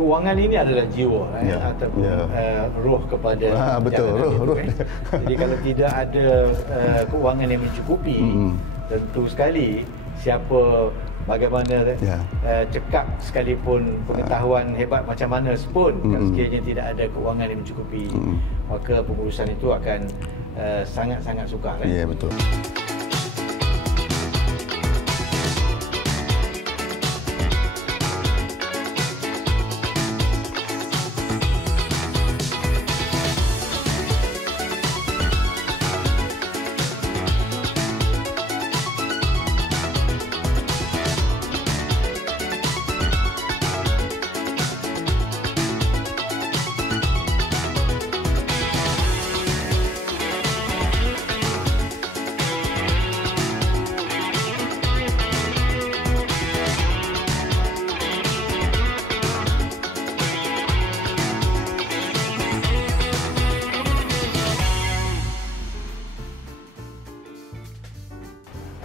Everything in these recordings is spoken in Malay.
kewangan ini adalah jiwa ataupun roh kepada betul, roh. Jadi kalau tidak ada kewangan yang mencukupi, tentu sekali siapa bagaimana cekap sekalipun pengetahuan hebat macam mana pun, kalau sekiranya tidak ada kewangan yang mencukupi, maka pengurusan itu akan sangat-sangat sukar. Ya, betul.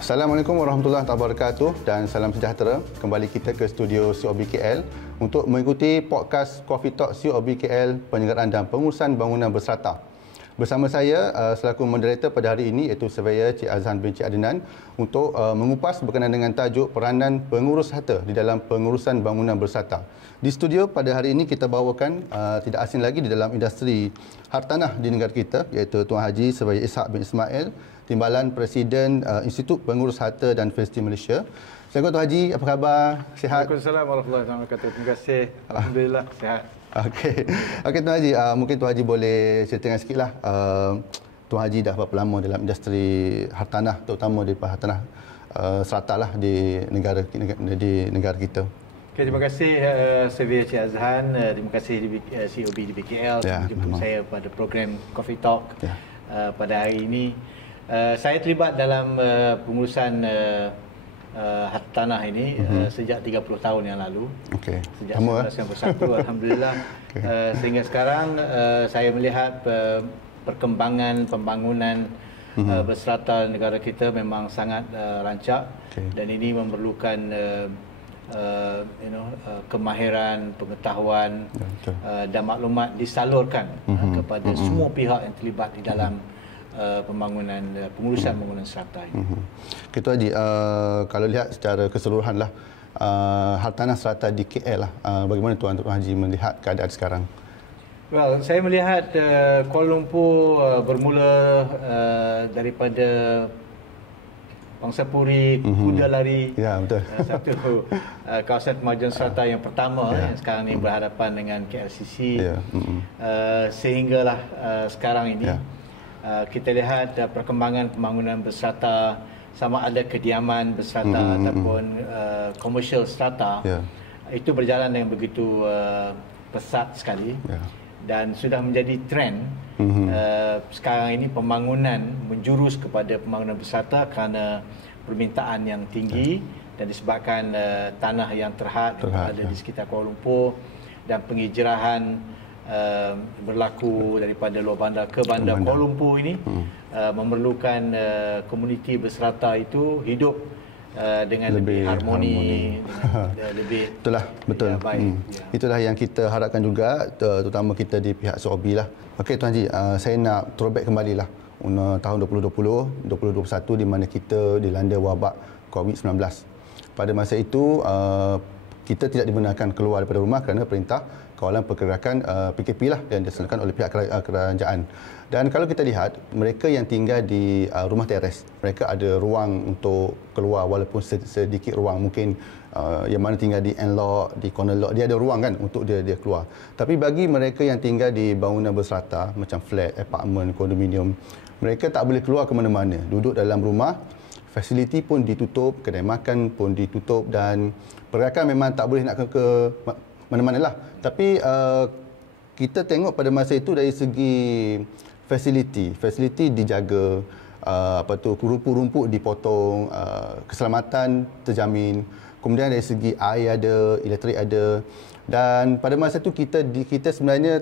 Assalamualaikum warahmatullahi wabarakatuh dan salam sejahtera. Kembali kita ke studio COB KL untuk mengikuti podcast Coffee Talk COB KL Penyelenggaraan dan Pengurusan Bangunan Berserata. Bersama saya selaku moderator pada hari ini iaitu Surveyor Cik Azhan bin Cik Adnan untuk mengupas berkenaan dengan tajuk peranan pengurus harta di dalam pengurusan bangunan berserata. Di studio pada hari ini kita bawakan tidak asing lagi di dalam industri hartanah di negara kita iaitu Tuan Haji Surveyor Ishak bin Ismail, Timbalan Presiden Institut Pengurus Harta dan Investiti Malaysia. Assalamualaikum Tuan Haji, apa khabar? Sihat? Waalaikumsalam warahmatullahi wabarakatuh. Terima kasih. Alhamdulillah sihat. Okey Tuan Haji, mungkin Tuan Haji boleh ceritakan sikitlah Tuan Haji dah berapa lama dalam industri hartanah, terutama di hartanah serata lah di negara kita. Okay, terima kasih Surveyor Cik Azhan, terima kasih COB di BKL menjemput saya pada program Coffee Talk pada hari ini. Saya terlibat dalam pengurusan hartanah ini sejak 30 tahun yang lalu. Sejak 1991 alhamdulillah. Sehingga sekarang saya melihat perkembangan pembangunan berserata negara kita memang sangat rancak dan ini memerlukan kemahiran, pengetahuan dan maklumat disalurkan kepada semua pihak yang terlibat di dalam pengurusan bangunan serata ini. Tuan Haji, kalau lihat secara keseluruhan lah hartanah serata di KL lah, bagaimana Tuan Haji melihat keadaan sekarang? Well, saya melihat Kuala Lumpur bermula daripada Pangsapuri, Kuda Lari, betul. Satu kawasan kemajuan serata yang pertama yang sekarang ini berhadapan dengan KLCC, sehinggalah sekarang ini kita lihat perkembangan pembangunan berserata, sama ada kediaman berserata ataupun komersial serata, itu berjalan dengan begitu pesat sekali dan sudah menjadi trend. Sekarang ini pembangunan menjurus kepada pembangunan berserata kerana permintaan yang tinggi dan disebabkan tanah yang terhad ada di sekitar Kuala Lumpur dan pengijrahan berlaku daripada luar bandar ke bandar Kuala Lumpur ini memerlukan komuniti berserata itu hidup dengan lebih harmoni, dengan lebih betul. Baik. Itulah yang kita harapkan juga, terutama kita di pihak COB lah. Okey Tuan Haji, saya nak throwback kembali lah tahun 2020, 2021 di mana kita dilanda wabak COVID-19. Pada masa itu kita tidak dibenarkan keluar daripada rumah kerana perintah kawalan pergerakan PKP lah yang dilaksanakan oleh pihak kerajaan. Dan kalau kita lihat, mereka yang tinggal di rumah teres, mereka ada ruang untuk keluar walaupun sedikit ruang. Mungkin yang mana tinggal di end-lock, di corner lock, dia ada ruang kan untuk dia keluar. Tapi bagi mereka yang tinggal di bangunan berserata macam flat, apartmen, kondominium, mereka tak boleh keluar ke mana-mana. Duduk dalam rumah, fasiliti pun ditutup, kedai makan pun ditutup dan pergerakan memang tak boleh nak ke mana-mana lah. Tapi kita tengok pada masa itu dari segi fasiliti dijaga, rumput-rumput dipotong, keselamatan terjamin. Kemudian dari segi air ada, elektrik ada. Dan pada masa itu kita sebenarnya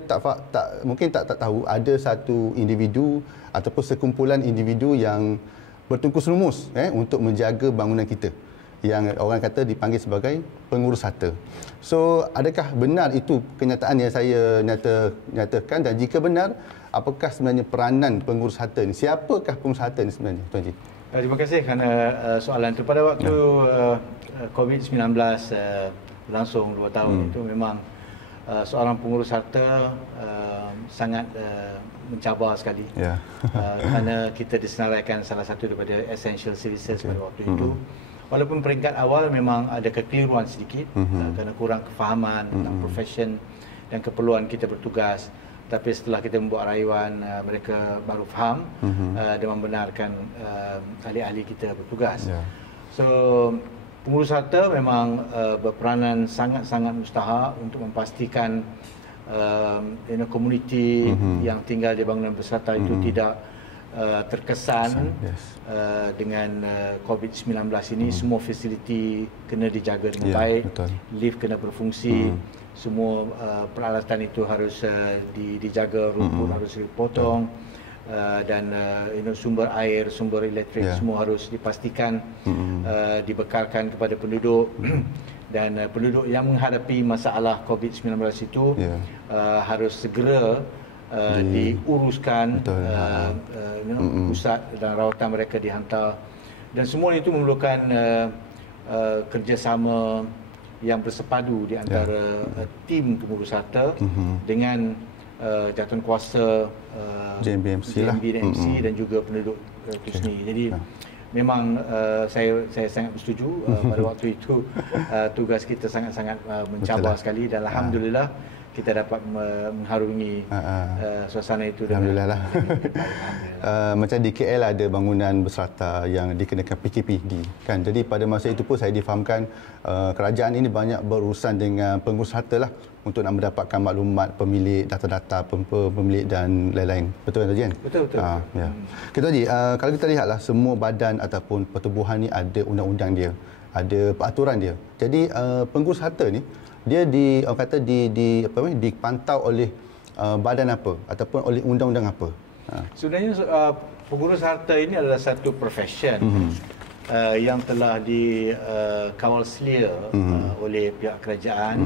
mungkin tak tahu ada satu individu ataupun sekumpulan individu yang bertungkus lumus untuk menjaga bangunan kita. yang orang kata dipanggil sebagai pengurus harta. So, adakah benar itu kenyataan yang saya nyatakan, dan jika benar, apakah sebenarnya peranan pengurus harta ini? Siapakah pengurus harta ini sebenarnya, Tuan Haji? Terima kasih kerana soalan itu. Pada waktu COVID-19 berlangsung 2 tahun itu, memang seorang pengurus harta sangat mencabar sekali, kerana kita disenaraikan salah satu daripada essential services pada waktu itu. Walaupun peringkat awal memang ada kekeliruan sedikit, kerana kurang kefahaman tentang profession dan keperluan kita bertugas. Tapi setelah kita membuat rayuan, mereka baru faham dan membenarkan ahli-ahli kita bertugas. So, pengurus harta memang berperanan sangat-sangat mustahak untuk memastikan komuniti yang tinggal di bangunan berserata itu tidak terkesan dengan COVID-19 ini. Semua fasiliti kena dijaga dengan baik, lift kena berfungsi, semua peralatan itu harus dijaga, rumput harus dipotong, dan sumber air, sumber elektrik semua harus dipastikan dibekalkan kepada penduduk. Dan penduduk yang menghadapi masalah COVID-19 itu harus segera diuruskan, pusat dan rawatan mereka dihantar, dan semua itu memerlukan kerjasama yang bersepadu di antara tim pengurus harta dengan jawatankuasa JMBMC dan juga penduduk itu sendiri. Jadi memang saya sangat bersetuju. Pada waktu itu tugas kita sangat-sangat mencabar sekali, dan alhamdulillah kita dapat mengharungi suasana itu. Alhamdulillah lah. Macam di KL ada bangunan berserata yang dikenakan PKPD kan. Jadi pada masa itu pun saya difahamkan kerajaan ini banyak berurusan dengan pengurus harta lah untuk nak mendapatkan maklumat pemilik, data-data pemilik dan lain-lain. Betul kan Tuan Haji? Betul. Ya. Okay, Tuan Haji, kalau kita lihatlah semua badan ataupun pertubuhan ni ada undang-undang dia, ada peraturan dia. Jadi pengurus harta ni dia dipantau oleh badan apa ataupun oleh undang-undang apa? Sebenarnya pengurus harta ini adalah satu profession yang telah dikawal selia oleh pihak kerajaan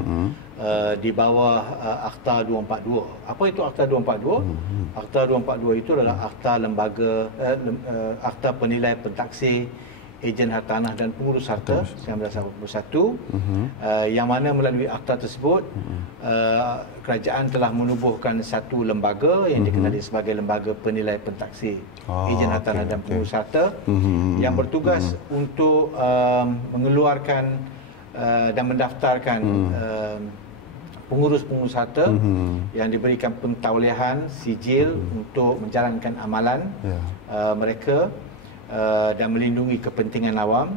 di bawah Akta 242. Apa itu Akta 242? Akta 242 itu adalah akta lembaga akta penilai pentaksir ejen hartanah dan pengurus harta 1981, yang mana melalui akta tersebut kerajaan telah menubuhkan satu lembaga yang dikenali sebagai lembaga penilai pentaksir ejen hartanah dan pengurus harta, yang bertugas untuk mengeluarkan dan mendaftarkan pengurus-pengurus harta yang diberikan pentaulihan sijil untuk menjalankan amalan mereka dan melindungi kepentingan awam.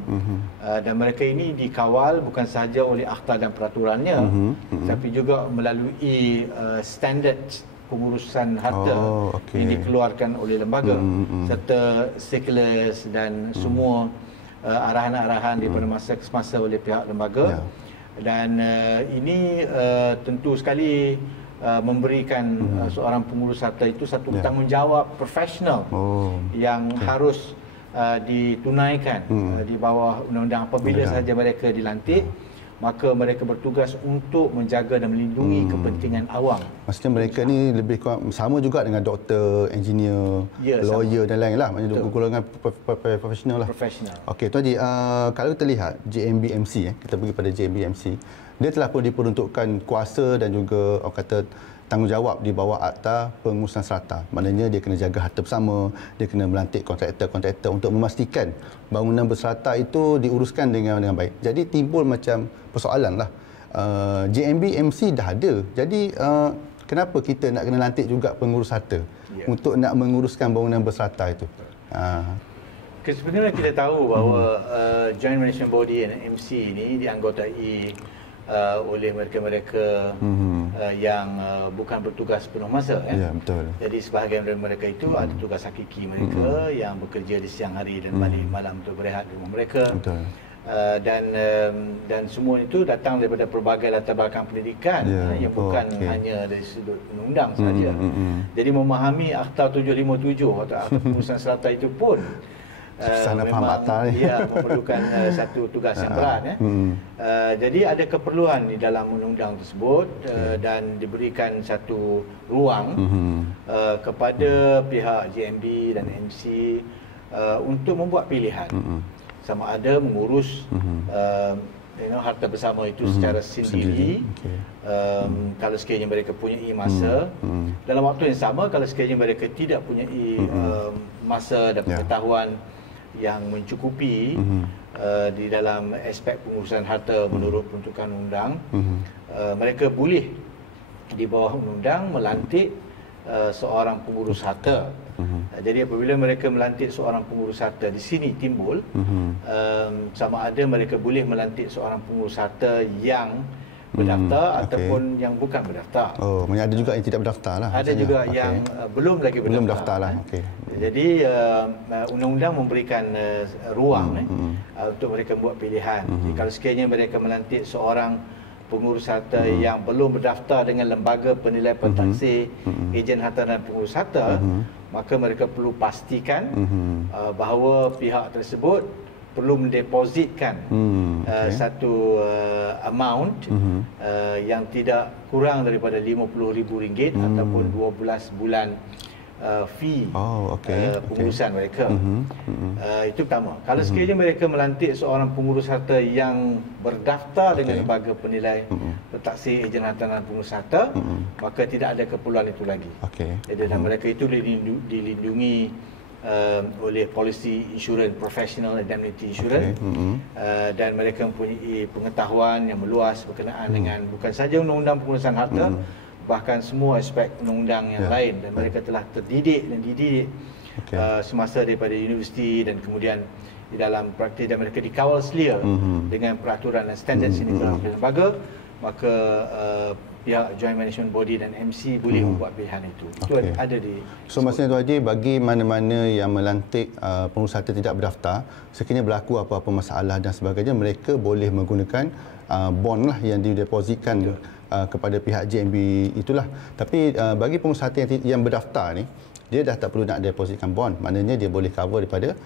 Dan mereka ini dikawal bukan sahaja oleh akta dan peraturannya, tapi juga melalui standard pengurusan harta yang dikeluarkan oleh lembaga, serta circulars dan semua arahan-arahan daripada masa ke semasa oleh pihak lembaga. Dan ini tentu sekali memberikan seorang pengurus harta itu satu tanggungjawab profesional yang harus ditunaikan di bawah undang-undang. Apabila sahaja mereka dilantik, maka mereka bertugas untuk menjaga dan melindungi kepentingan awam. Maksudnya mereka ni lebih kurang sama juga dengan doktor, engineer, lawyer dan lain lah. Maksudnya golongan profesional lah. Okey, Tuan Haji, kalau kita lihat JMBMC, kita pergi pada JMBMC, dia telah pun diperuntukkan kuasa dan juga orang kata tanggungjawab di bawah Akta Pengurusan Serata. Maknanya dia kena jaga harta bersama, dia kena melantik kontraktor-kontraktor untuk memastikan bangunan berserata itu diuruskan dengan baik. Jadi timbul macam persoalan lah. JMBMC dah ada. Jadi kenapa kita nak kena lantik juga pengurus harta untuk nak menguruskan bangunan berserata itu? Sebenarnya kita tahu bahawa Joint Management Body MC ini dianggotai oleh mereka-mereka yang bukan bertugas penuh masa. Ya, betul. Jadi sebahagian dari mereka itu ada tugas hakiki mereka yang bekerja di siang hari dan balik malam untuk berehat di rumah mereka. Betul. Dan semua itu datang daripada pelbagai latar belakang pendidikan yang bukan hanya dari sudut undang-undang sahaja. Jadi memahami Akta 757 atau Akta Pengurusan Serata itu pun memang memerlukan satu tugas yang berat. Jadi ada keperluan di dalam undang-undang tersebut dan diberikan satu ruang kepada pihak JMB dan MC untuk membuat pilihan sama ada mengurus harta bersama itu secara sendiri. Kalau sekiranya mereka punyai masa dalam waktu yang sama, kalau sekiranya mereka tidak punyai masa dan pengetahuan yang mencukupi di dalam aspek pengurusan harta menurut peruntukan undang, mereka boleh di bawah undang melantik seorang pengurus harta. Jadi apabila mereka melantik seorang pengurus harta, di sini timbul sama ada mereka boleh melantik seorang pengurus harta yang berdaftar ataupun yang bukan berdaftar. Oh, maksudnya ada juga yang tidak berdaftar lah. Ada juga yang belum lagi berdaftar. Belum daftar lah. Jadi undang-undang memberikan ruang untuk mereka buat pilihan. Jadi, kalau sekiranya mereka melantik seorang pengurus harta yang belum berdaftar dengan lembaga penilai pentaksir ejen harta dan pengurus harta, maka mereka perlu pastikan bahawa pihak tersebut perlu mendepositkan satu amount yang tidak kurang daripada RM50,000 ataupun 12 bulan fee pengurusan mereka. Itu pertama. Kalau sekiranya mereka melantik seorang pengurus harta yang berdaftar dengan lembaga penilai pentaksir ejen harta dan pengurus harta, maka tidak ada keperluan itu lagi. Jadi dan mereka itu dilindungi oleh polisi insurans, professional indemnity insurance, dan mereka mempunyai pengetahuan yang meluas berkenaan dengan bukan saja undang-undang pengurusan harta, bahkan semua aspek undang-undang yang lain, dan mereka telah terdidik dan dididik semasa daripada universiti dan kemudian di dalam praktis, dan mereka dikawal selia dengan peraturan dan standard sindikal lembaga, maka pihak Joint Management Body dan MC boleh membuat pilihan itu. Itu ada di. So maksudnya Tuan Haji, bagi mana-mana yang melantik pengurus harta tidak berdaftar, sekiranya berlaku apa-apa masalah dan sebagainya, mereka boleh menggunakan bond lah yang didepositkan kepada pihak JMB itulah. Tapi bagi pengurus harta yang berdaftar ni, dia dah tak perlu nak depositkan bond. Maknanya dia boleh cover daripada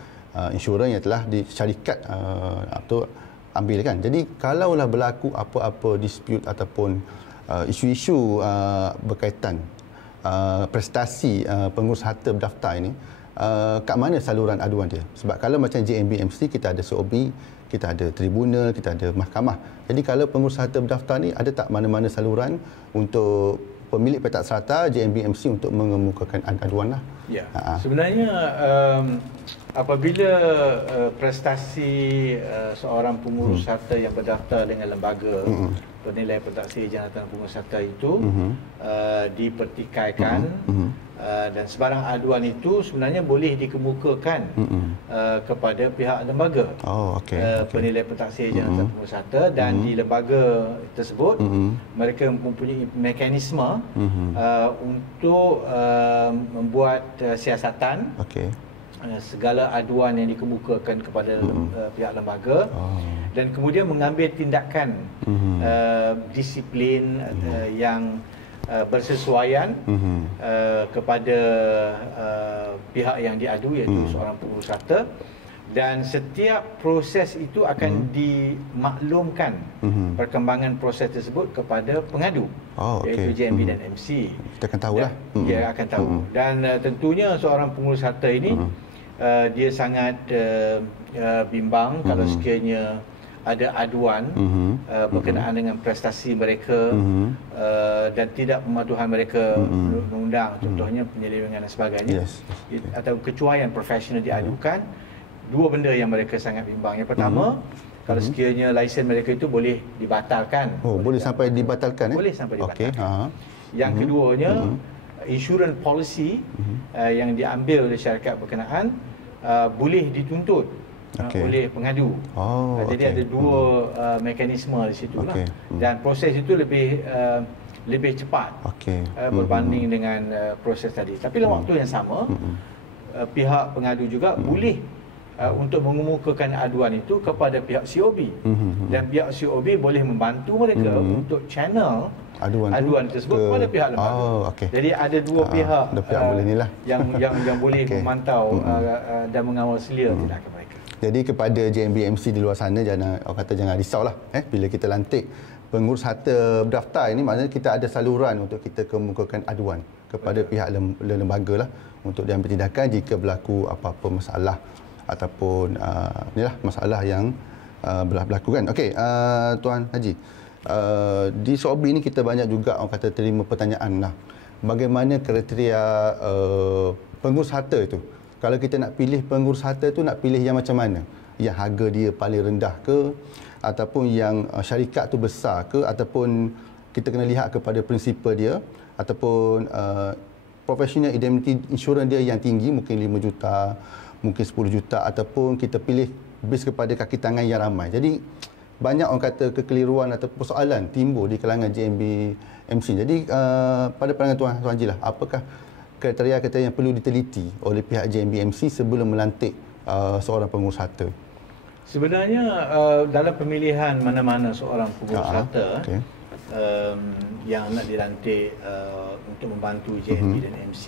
insurans yang telah di syarikat atau ambil kan. Jadi kalaulah berlaku apa-apa dispute ataupun isu-isu berkaitan prestasi pengurus harta berdaftar ini, kat mana saluran aduan dia? Sebab kalau macam JMB MC, kita ada SOB, kita ada tribunal, kita ada mahkamah. Jadi kalau pengurus harta berdaftar ni, ada tak mana-mana saluran untuk pemilik petak serata JMB MC untuk mengemukakan aduan lah? Ya, sebenarnya apabila prestasi seorang pengurus harta yang berdaftar dengan lembaga penilai pentaksir ejen harta dan pengurus harta itu dipertikaikan, dan sebarang aduan itu sebenarnya boleh dikemukakan kepada pihak lembaga penilai pentaksir ejen harta dan pengurus harta, dan di lembaga tersebut mereka mempunyai mekanisme untuk membuat siasatan segala aduan yang dikemukakan kepada pihak lembaga, dan kemudian mengambil tindakan disiplin yang bersesuaian kepada pihak yang diadu, iaitu seorang pengurus harta, dan setiap proses itu akan dimaklumkan perkembangan proses tersebut kepada pengadu, iaitu JMB dan MC. Kita akan tahu lah. Dia akan tahu. Dan tentunya seorang pengurus harta ini dia sangat bimbang kalau sekiranya ada aduan berkenaan dengan prestasi mereka dan tidak pematuhan mereka undang, contohnya penyelewengan dan sebagainya, atau kecuaian profesional diadukan. Dua benda yang mereka sangat bimbang. Yang pertama, kalau sekiranya lesen mereka itu boleh dibatalkan. Boleh sampai dibatalkan? Boleh sampai dibatalkan. Yang keduanya, insurance policy yang diambil oleh syarikat berkenaan boleh dituntut oleh pengadu. Jadi ada dua mekanisme di situ lah. Dan proses itu lebih cepat berbanding dengan proses tadi. Tapi dalam waktu yang sama, pihak pengadu juga boleh untuk mengemukakan aduan itu kepada pihak COB. Dan pihak COB boleh membantu mereka untuk channel aduan tersebut kepada pihak lembaga. Jadi ada dua pihak yang boleh memantau dan mengawal selia tindakan mereka. Jadi kepada JMB MC di luar sana, jangan risaulah bila kita lantik pengurus harta berdaftar ini, maknanya kita ada saluran untuk kita kemukakan aduan kepada pihak lembaga lah, untuk diambil tindakan jika berlaku apa-apa masalah ataupun masalah yang berlaku kan. Okey, Tuan Haji, di SOB ini kita banyak juga orang kata terima pertanyaan lah, bagaimana kriteria pengurus harta itu. Kalau kita nak pilih pengurus harta tu, nak pilih yang macam mana? Yang harga dia paling rendah ke, ataupun yang syarikat tu besar ke, ataupun kita kena lihat kepada prinsipal dia, ataupun professional indemnity insurance dia yang tinggi, mungkin 5 juta, mungkin 10 juta, ataupun kita pilih base kepada kaki tangan yang ramai. Jadi banyak orang kata kekeliruan atau persoalan timbul di kalangan JMB MC. Jadi pada pandangan Tuan Haji lah, apakah kriteria-kriteria yang perlu diteliti oleh pihak JMB MC sebelum melantik seorang pengurus harta? Sebenarnya dalam pemilihan mana-mana seorang pengurus harta yang nak dilantik untuk membantu JMB dan MC,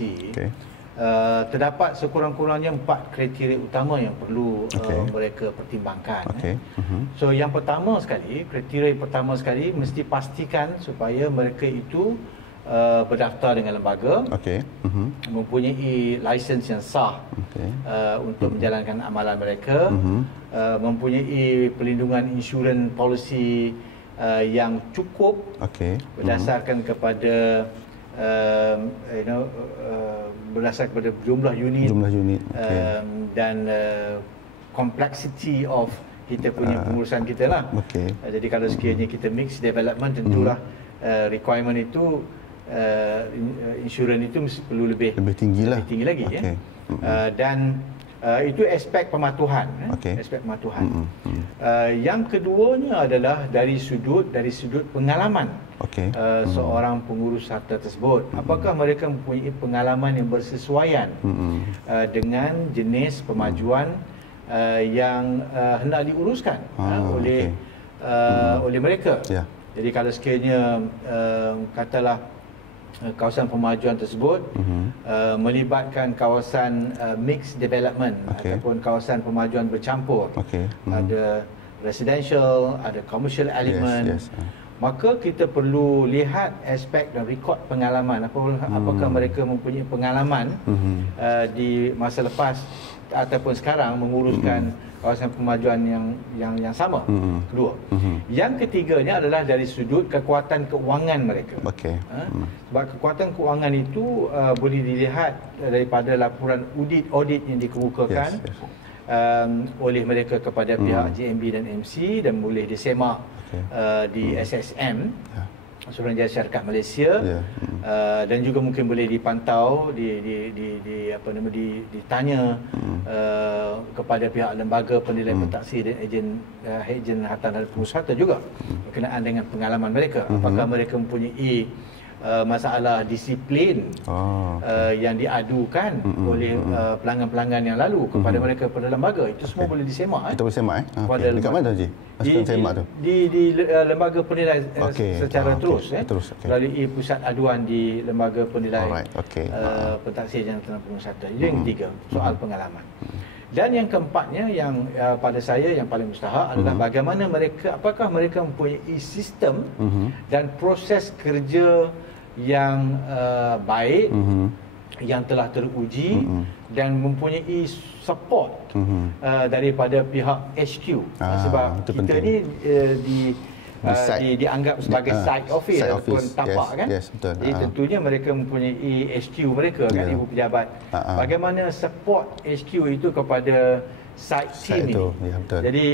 terdapat sekurang-kurangnya 4 kriteria utama yang perlu mereka pertimbangkan. So yang pertama sekali, kriteria pertama sekali, mesti pastikan supaya mereka itu berdaftar dengan lembaga, mempunyai lisens yang sah untuk menjalankan amalan mereka, mempunyai pelindungan insurans policy yang cukup berdasarkan kepada berdasarkan kepada jumlah unit, dan complexity of kita punya pengurusan kita lah. Jadi kalau sekiranya kita mix development, tentulah requirement itu insurans itu mesti perlu lebih tinggi lagi. Dan itu aspek pematuhan. Aspek pematuhan. Yang keduanya adalah dari sudut pengalaman seorang pengurus harta tersebut. Apakah mereka mempunyai pengalaman yang bersesuaian dengan jenis pemajuan yang hendak diuruskan oleh mereka. Jadi kalau sekiranya katalah kawasan pemajuan tersebut melibatkan kawasan mixed development ataupun kawasan pemajuan bercampur, ada residential, ada commercial element, maka kita perlu lihat aspek dan rekod pengalaman, apakah mereka mempunyai pengalaman di masa lepas ataupun sekarang menguruskan kawasan pemajuan yang sama. Kedua. Yang ketiganya adalah dari sudut kekuatan keuangan mereka. Sebab kekuatan keuangan itu boleh dilihat daripada laporan audit yang dikemukakan oleh mereka kepada pihak JMB dan MC, dan boleh disemak di SSM, Suruhanjaya Syarikat Malaysia, dan juga mungkin boleh dipantau ditanya kepada pihak lembaga penilai pentaksir dan ejen harta dan pengurus harta juga berkenaan dengan pengalaman mereka. Apakah mereka mempunyai masalah disiplin yang diadukan oleh pelanggan-pelanggan yang lalu kepada mereka pada lembaga. Itu semua boleh disemak. Kita boleh semak dekat mana Haji? Di lembaga penilai secara terus melalui pusat aduan di lembaga penilai pentaksir dan pengurus harta. Itu yang ketiga, soal pengalaman. Dan yang keempatnya yang pada saya yang paling mustahak adalah bagaimana mereka, apakah mereka mempunyai sistem dan proses kerja yang baik, yang telah teruji, dan mempunyai support daripada pihak HQ. Sebab kita ni dianggap sebagai site office ataupun tapak kan. Jadi tentunya mereka mempunyai HQ mereka kan, ibu pejabat. Bagaimana support HQ itu kepada site team ini. Jadi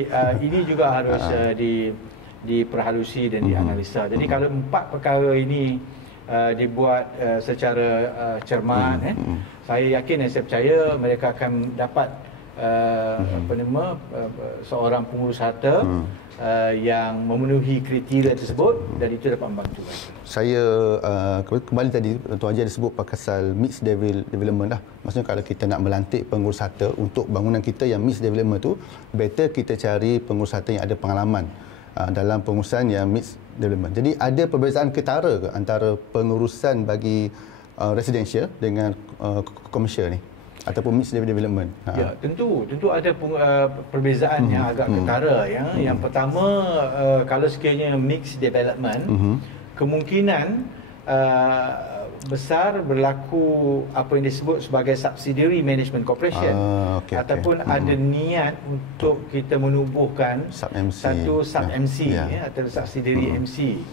ini juga harus diperhalusi dan dianalisa. Jadi kalau 4 perkara ini dibuat secara cermat, saya yakin dan saya percaya mereka akan dapat seorang pengurus harta yang memenuhi kriteria tersebut, dan itu dapat membantu. Saya kembali tadi Tuan Haji ada sebut pasal mixed development lah. Maksudnya kalau kita nak melantik pengurus harta untuk bangunan kita yang mixed development tu, better kita cari pengurus harta yang ada pengalaman dalam pengurusan yang mixed development. Jadi ada perbezaan ketara ke antara pengurusan bagi residential dengan komersial ni ataupun mixed development? Ya, tentu ada perbezaan yang agak ketara ya. Yang pertama, kalau sekiranya mixed development, kemungkinan besar berlaku apa yang disebut sebagai subsidiary management corporation, ataupun ada niat untuk kita menubuhkan satu sub MC ya, atau subsidiary MC.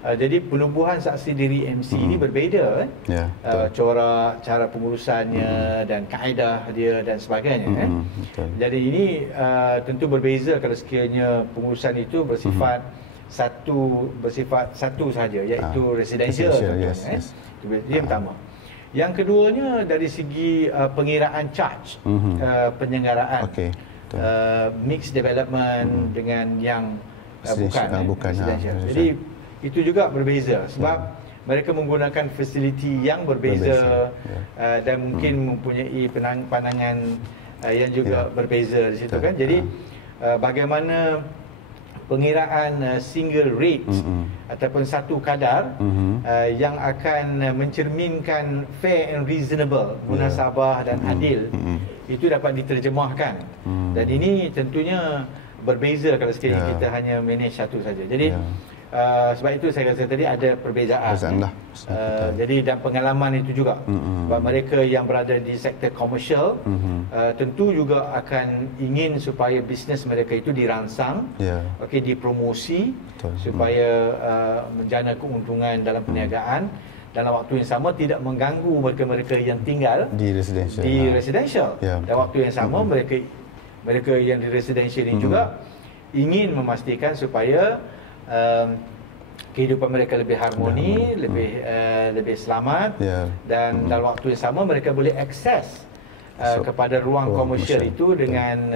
Jadi penubuhan subsidiary MC ini berbeza cara pengurusannya dan kaedah dia dan sebagainya. Jadi ini tentu berbeza kalau sekiranya pengurusan itu bersifat satu sahaja, iaitu residential. Itu yang pertama. Yang keduanya dari segi pengiraan charge, penyelenggaraan mixed development dengan yang bukan residential. Jadi itu juga berbeza sebab mereka menggunakan fasiliti yang berbeza, dan mungkin mempunyai pandangan yang juga berbeza di situ kan. Jadi bagaimana pengiraan single rate ataupun satu kadar yang akan mencerminkan fair and reasonable, munasabah dan adil, itu dapat diterjemahkan. Dan ini tentunya berbeza kalau sekiranya kita hanya manage satu saja. Jadi sebab itu saya rasa tadi ada perbezaan. Jadi dan pengalaman itu juga. Sebab mereka yang berada di sektor komersial tentu juga akan ingin supaya bisnes mereka itu dirangsang, dipromosi supaya menjana keuntungan dalam perniagaan. Dalam waktu yang sama tidak mengganggu mereka-mereka yang tinggal di residential. Dan waktu yang sama mereka yang di residential ini juga ingin memastikan supaya kehidupan mereka lebih harmoni, lebih selamat, dan dalam waktu yang sama mereka boleh akses kepada ruang komersial itu dengan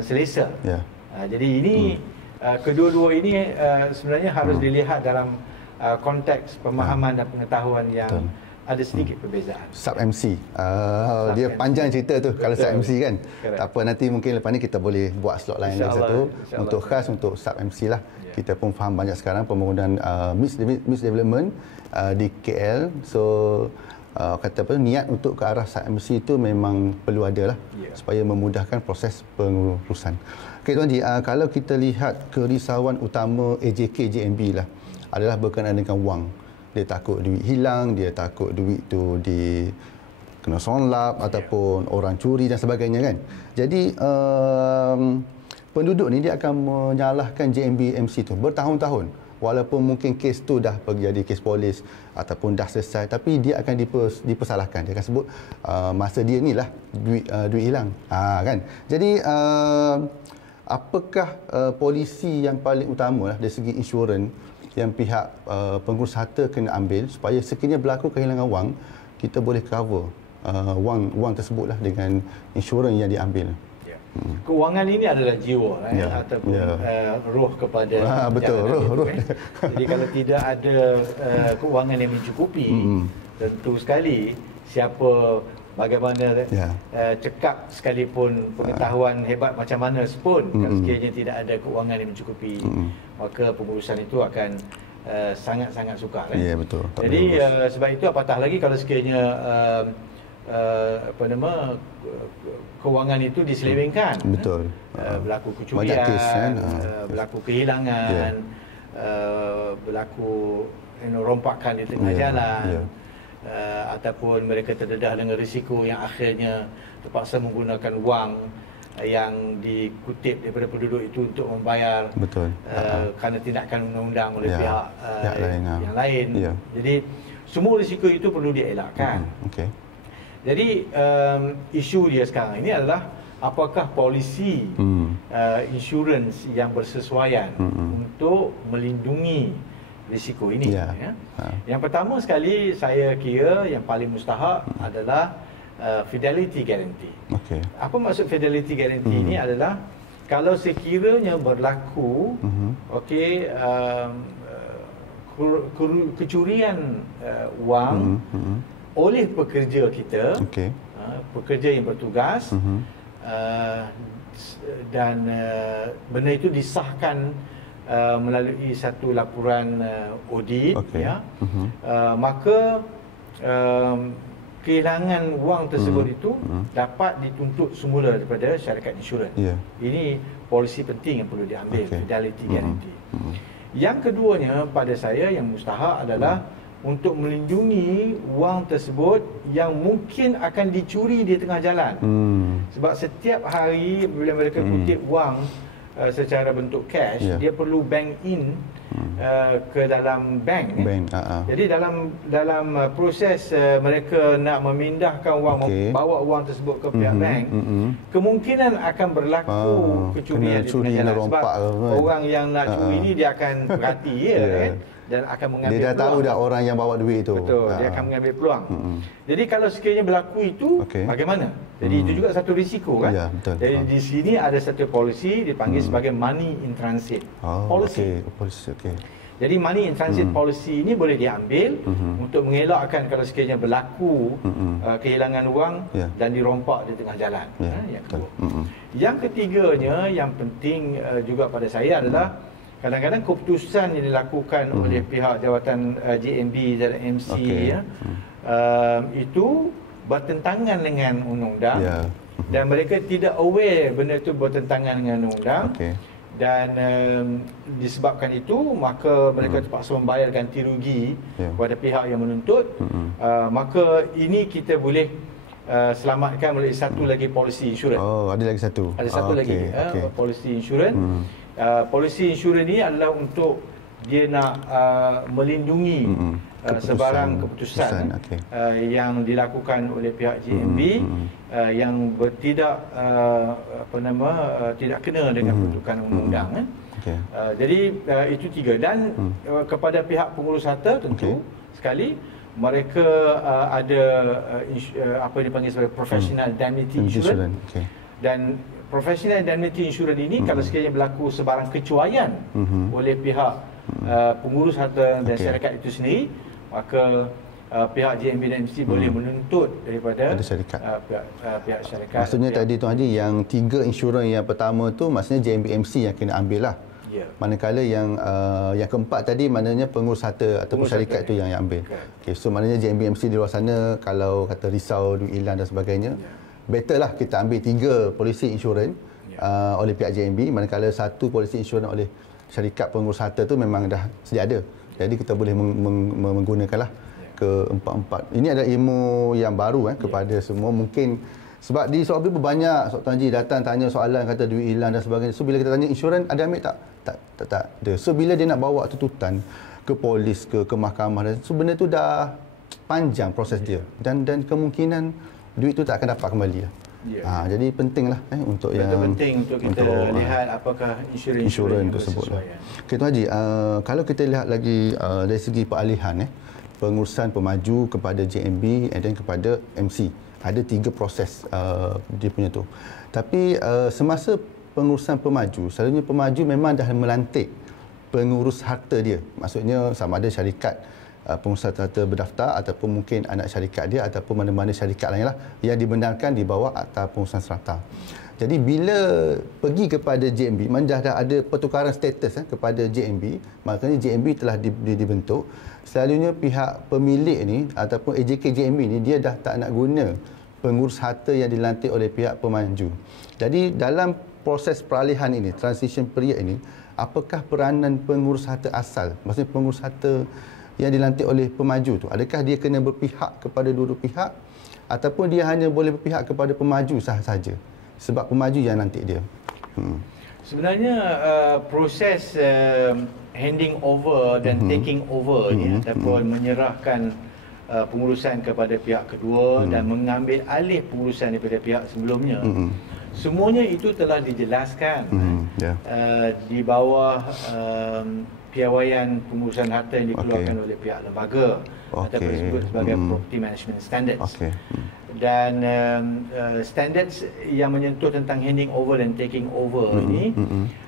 selesa. Jadi ini kedua-dua ini sebenarnya harus dilihat dalam konteks pemahaman dan pengetahuan yang ada sedikit perbezaan. Sub MC. Dia panjang cerita tu kalau sub MC kan. Tak apa, nanti mungkin lepas ni kita boleh buat slot lain lagi satu untuk khas untuk sub MC lah. Kita pun faham banyak sekarang pembangunan mixed development di KL. So kata apa, niat untuk ke arah sub MC itu memang perlu ada lah supaya memudahkan proses pengurusan. Okey Tuan Haji, kalau kita lihat kerisauan utama AJK JMB lah adalah berkenaan dengan wang. Dia takut duit hilang, dia takut duit tu kena sonlap ataupun orang curi dan sebagainya kan. Jadi penduduk ni dia akan menyalahkan JMB MC tu bertahun-tahun. Walaupun mungkin kes tu dah pergi jadi kes polis ataupun dah selesai, tapi dia akan dipersalahkan. Dia akan sebut masa dia ni lah duit hilang. Kan. Jadi apakah polisi yang paling utama lah dari segi insurans yang pihak pengurus harta kena ambil supaya sekiranya berlaku kehilangan wang, kita boleh cover wang tersebutlah dengan insurans yang diambil. Kewangan ini adalah jiwa ataupun roh kepada roh. Jadi kalau tidak ada kewangan yang mencukupi, tentu sekali bagaimana cekap sekalipun pengetahuan hebat macam mana pun, kalau sekiranya tidak ada kewangan yang mencukupi, maka pengurusan itu akan sangat-sangat sukar. Ya, betul. Jadi sebab itu apatah lagi kalau sekiranya kewangan itu diselewengkan. Betul. Berlaku kecurian, berlaku kehilangan, berlaku rompakan di tengah jalan, ataupun mereka terdedah dengan risiko yang akhirnya terpaksa menggunakan wang yang dikutip daripada penduduk itu untuk membayar kerana tindakan undang-undang oleh pihak yang lain. Jadi semua risiko itu perlu dielakkan. Jadi isu dia sekarang ini adalah apakah polisi insurans yang bersesuaian untuk melindungi risiko ini. Yang pertama sekali saya kira yang paling mustahak adalah fidelity guarantee. Apa maksud fidelity guarantee ini adalah kalau sekiranya berlaku okey, kecurian wang oleh pekerja kita, pekerja yang bertugas, dan benda itu disahkan melalui satu laporan audit, ya, maka kehilangan wang tersebut itu dapat dituntut semula daripada syarikat insurans. Ini polisi penting yang perlu diambil, fidelity guarantee. Yang keduanya pada saya yang mustahak adalah untuk melindungi wang tersebut yang mungkin akan dicuri di tengah jalan. Sebab setiap hari bila mereka kutip wang secara bentuk cash, dia perlu bank in ke dalam bank. Jadi dalam proses mereka nak memindahkan wang, bawa wang tersebut ke pihak bank, kemungkinan akan berlaku kecurian di tengah jalan. Sebab orang yang nak curi ni dia akan berhati, kan, dan akan mengambil dia dah peluang. tahu dah orang yang bawa duit itu. Betul, dia akan mengambil peluang. Jadi kalau sekiranya berlaku itu, bagaimana? Jadi itu juga satu risiko, kan? Betul. Jadi di sini ada satu polisi dipanggil sebagai money in transit policy. Jadi money in transit policy ini boleh diambil untuk mengelakkan kalau sekiranya berlaku kehilangan wang dan dirompak di tengah jalan. Yang kedua. Yang ketiganya yang penting juga pada saya adalah kadang-kadang keputusan yang dilakukan oleh pihak jawatan JMB dan MC itu bertentangan dengan undang-undang, dan mereka tidak aware benda itu bertentangan dengan undang-undang, dan disebabkan itu maka mereka terpaksa membayar ganti rugi kepada pihak yang menuntut. Maka ini kita boleh selamatkan melalui satu lagi polisi insurans. Ada lagi satu. Ada satu lagi polisi insurans. Polisi insurans ini adalah untuk dia nak melindungi sebarang keputusan yang dilakukan oleh pihak JMB yang tidak tidak kena dengan peruntukan undang-undang. Jadi itu tiga, dan kepada pihak pengurus harta tentu sekali mereka ada apa yang dipanggil sebagai professional indemnity insurance. Dan professional indemnity insurance ini kalau sekiranya berlaku sebarang kecuaian oleh pihak pengurus harta dan syarikat itu sendiri, maka pihak JMB dan MC boleh menuntut daripada syarikat. Pihak syarikat. Maksudnya tadi Tuan Haji, yang 3 insurans yang pertama tu maksudnya JMB MC yang kena ambil lah. Manakala yang keempat tadi maknanya pengurus harta ataupun syarikat itu yang ambil. So maknanya JMB MC di luar sana kalau kata risau duit hilang dan sebagainya, better lah kita ambil 3 polisi insurans oleh pihak JMB, manakala 1 polisi insurans oleh syarikat pengurus harta tu memang dah sedia ada. Jadi kita boleh menggunakanlah ke-4. Ini adalah ilmu yang baru kepada semua. Mungkin sebab di Soabi banyak Tuan Haji datang tanya soalan kata duit hilang dan sebagainya. So bila kita tanya insurans ada ambil tak? Tak ada. So bila dia nak bawa tuntutan ke polis ke mahkamah, so benda tu dah panjang proses dia, dan kemungkinan duit tu tak akan dapat kembali lah. Jadi pentinglah untuk penting untuk kita lihat apakah insurans tersebut. Tuan Haji, kalau kita lihat lagi dari segi peralihan pengurusan pemaju kepada JMB dan kepada MC, ada 3 proses dia punya tu. Tapi semasa pengurusan pemaju, selalunya pemaju memang dah melantik pengurus harta dia. Maksudnya sama ada syarikat pengurus harta berdaftar ataupun mungkin anak syarikat dia ataupun mana-mana syarikat lain lah yang dibenarkan di bawah akta pengurusan serata. Jadi bila pergi kepada JMB, dah ada pertukaran status kepada JMB, maknanya JMB telah dibentuk. Selalunya pihak pemilik ni ataupun AJK JMB ni dia dah tak nak guna pengurus harta yang dilantik oleh pihak pemaju. Jadi dalam proses peralihan ini, transition period ini, apakah peranan pengurus harta asal, maksudnya pengurus harta yang dilantik oleh pemaju tu? Adakah dia kena berpihak kepada dua-dua pihak ataupun dia hanya boleh berpihak kepada pemaju sahaja sebab pemaju yang lantik dia? Sebenarnya proses handing over dan taking over ni ataupun menyerahkan pengurusan kepada pihak kedua dan mengambil alih pengurusan daripada pihak sebelumnya, semuanya itu telah dijelaskan di bawah piawaian pengurusan harta yang dikeluarkan oleh pihak lembaga ataupun disebut sebagai Property Management Standards. dan standards yang menyentuh tentang handing over dan taking over ini,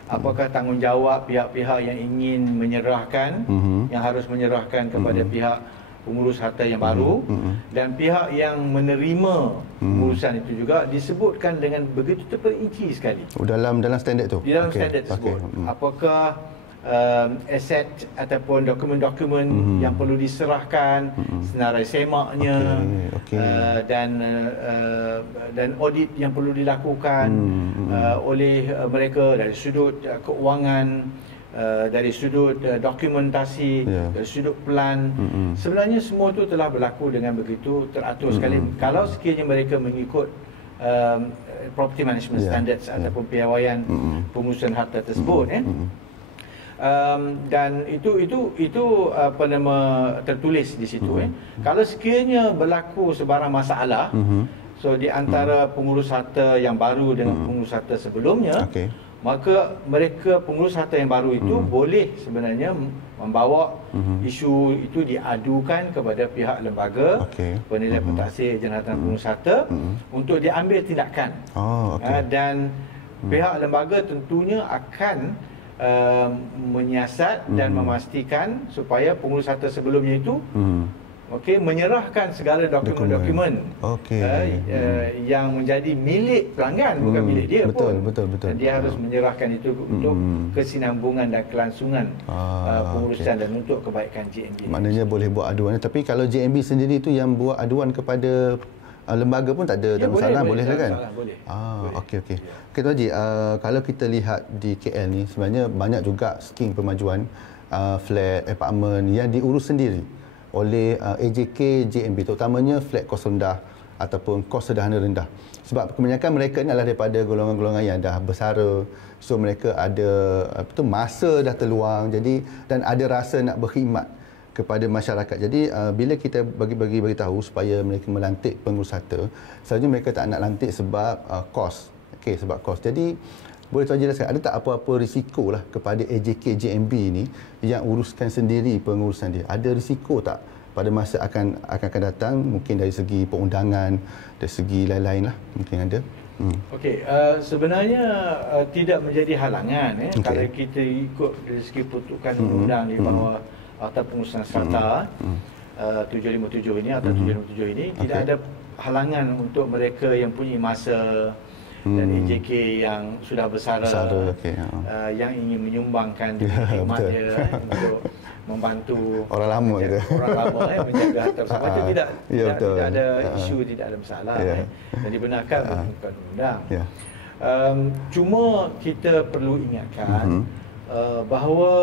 apakah tanggungjawab pihak-pihak yang ingin menyerahkan, yang harus menyerahkan kepada pihak pengurus harta yang baru, dan pihak yang menerima pengurusan itu juga disebutkan dengan begitu terperinci sekali. Dalam standard tu? Di dalam standard tersebut. Apakah aset ataupun dokumen-dokumen yang perlu diserahkan, senarai semaknya, dan audit yang perlu dilakukan oleh mereka dari sudut keuangan, dari sudut dokumentasi, dari sudut plan. Sebenarnya semua itu telah berlaku dengan begitu teratur sekali. Kalau sekiranya mereka mengikut property management standards ataupun piawaian pengurusan harta tersebut, dan itu apa nama tertulis di situ. Kalau sekiranya berlaku sebarang masalah, so di antara pengurus harta yang baru dengan pengurus harta sebelumnya, maka mereka pengurus harta yang baru itu boleh sebenarnya membawa isu itu diadukan kepada pihak lembaga penilai pentaksir ejen harta pengurus harta untuk diambil tindakan. Dan pihak lembaga tentunya akan menyiasat dan memastikan supaya pengurus harta sebelumnya itu menyerahkan segala dokumen-dokumen yang menjadi milik pelanggan, bukan milik dia pun. Betul. Dia harus menyerahkan itu untuk kesinambungan dan kelangsungan pengurusan dan untuk kebaikan JMB. Maknanya boleh buat aduan. Tapi kalau JMB sendiri itu yang buat aduan kepada lembaga pun tak ada masalah, boleh lah kan? Boleh. Okey. Okey Tuan Haji, kalau kita lihat di KL ni sebenarnya banyak juga skim pemajuan flat, apartmen yang diurus sendiri oleh AJK JMB, terutamanya flat kos rendah ataupun kos sederhana rendah. Sebab kebanyakan mereka ni adalah daripada golongan-golongan yang dah bersara, so mereka ada masa dah terluang, jadi dan ada rasa nak berkhidmat kepada masyarakat. Jadi bila kita bagi tahu supaya mereka melantik pengurus harta, sebenarnya mereka tak nak lantik sebab kos. Sebab kos. Jadi boleh Tuan jelaskan, ada tak apa-apa risiko lah kepada AJK JMB ni yang uruskan sendiri pengurusan dia? Ada risiko tak pada masa akan datang, mungkin dari segi perundangan, dari segi lain-lain lah mungkin ada? Sebenarnya tidak menjadi halangan kalau kita ikut dari segi peruntukan undang di bawah Akta Pengurusan Strata 757 ini atau 757 ini, tidak ada halangan untuk mereka yang punya masa dan AJK yang sudah bersara, yang ingin menyumbangkan khidmat dia untuk membantu orang lama menjaga harta bersama. Tidak ada isu, tidak ada masalah dan dibenarkan oleh undang. Cuma kita perlu ingatkan bahawa